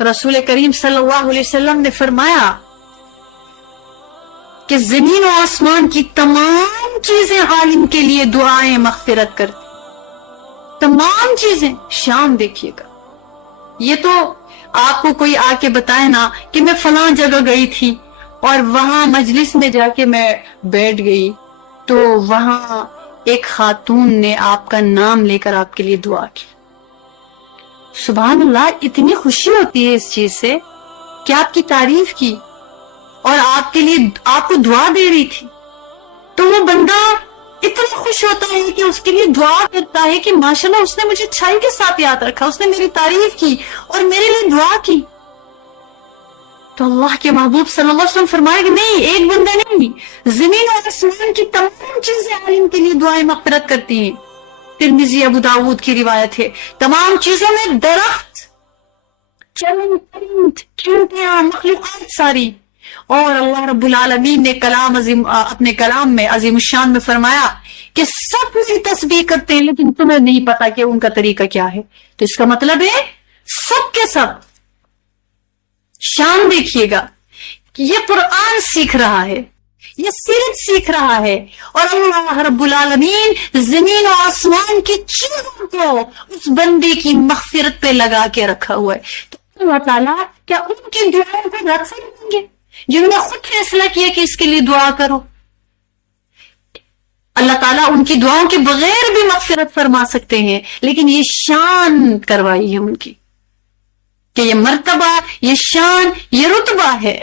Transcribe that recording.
رسول کریم صلی اللہ علیہ وسلم نے فرمایا کہ زمین و آسمان کی تمام چیزیں عالم کے لیے دعائیں مغفرت کرتی، تمام چیزیں۔ شان دیکھیے گا، یہ تو آپ کو کوئی آ کے بتائے نا کہ میں فلاں جگہ گئی تھی اور وہاں مجلس میں جا کے میں بیٹھ گئی تو وہاں ایک خاتون نے آپ کا نام لے کر آپ کے لیے دعا کی، سبحان اللہ، اتنی خوشی ہوتی ہے اس چیز سے کہ آپ کی تعریف کی اور آپ کے لیے آپ کو دعا دے رہی تھی، تو وہ بندہ اتنا خوش ہوتا ہے کہ اس کے لیے دعا کرتا ہے کہ ماشاءاللہ اس نے مجھے اچھائی کے ساتھ یاد رکھا، اس نے میری تعریف کی اور میرے لیے دعا کی۔ تو اللہ کے محبوب صلی اللہ علیہ وسلم فرمائے کہ نہیں، ایک بندہ نہیں، زمین اور آسمان کی تمام چیزیں عالم کے لیے دعائیں مغفرت کرتی ہیں۔ ترمذی ابو داود کی روایت ہے، تمام چیزوں میں درخت، چیونٹیاں، مخلوقات ساری، اور اللہ رب العالمین نے اپنے کلام میں عظیم الشان میں فرمایا کہ سب میری تسبیح کرتے ہیں لیکن تمہیں نہیں پتا کہ ان کا طریقہ کیا ہے۔ تو اس کا مطلب ہے سب کے سب شان دیکھیے گا کہ یہ قرآن سیکھ رہا ہے، یہ سیرت سیکھ رہا ہے، اور اللہ رب العالمین زمین و آسمان کی چیزوں کو اس بندے کی مغفرت پہ لگا کے رکھا ہوا ہے۔ تو اللہ تعالیٰ کیا ان کی دعاؤں پہ رکھ سکیں گے جنہوں نے خود فیصلہ کیا کہ اس کے لیے دعا کرو؟ اللہ تعالیٰ ان کی دعاؤں کے بغیر بھی مغفرت فرما سکتے ہیں، لیکن یہ شان کروائی ہے ان کی کہ یہ مرتبہ، یہ شان، یہ رتبہ ہے۔